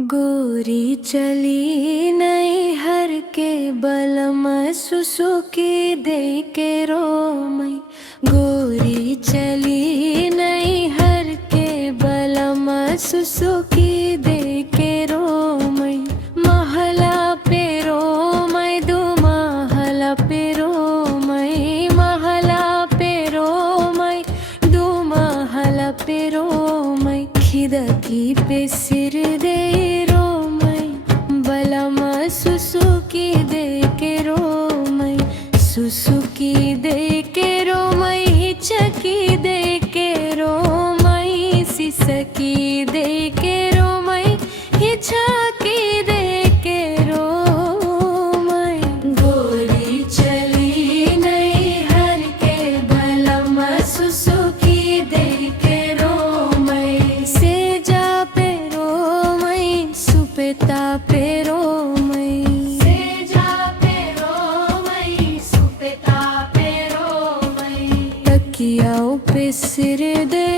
गोरी चली नहीं हर के बलम सुसुकी दे के रोमई। गोरी चली नहीं हर के बलम सुसुकी दे के रोमई। महला पे रोमई दू महला पे रोमई। महला पे रोमई दू महला पे रोमई। खिदकी पे सिर दे सुसुकी दे के रोमई। सुसुकी दे के रोमई। हिचकी दे के रोमई। सिसकी दे के रोमई। हिचकी दे के रोमई। गोरी चली नहीं हर के बलम सुसुकी दे के रोमई। सेजा पे रोमई सुपेता पे कियाओ पे सिर दे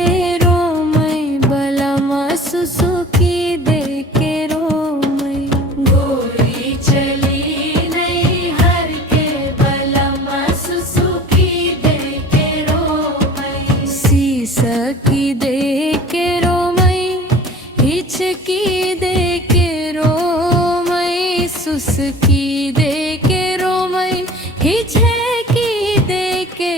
रोमई। बलमा सुसुकी दे के रोमई। गोरी चली नहीं हर के बलमा सुसुकी दे के रोमई। सीसकी दे के रोमई। हिचकी दे के रोमई। सुसकी दे के रोमई। हिचकी दे के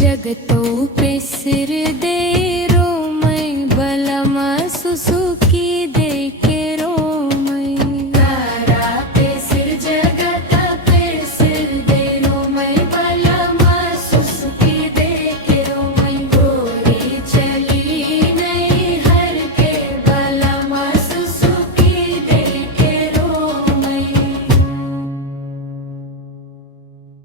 जगतों पे सिर दे रोमई। बलमा सुसुकी दे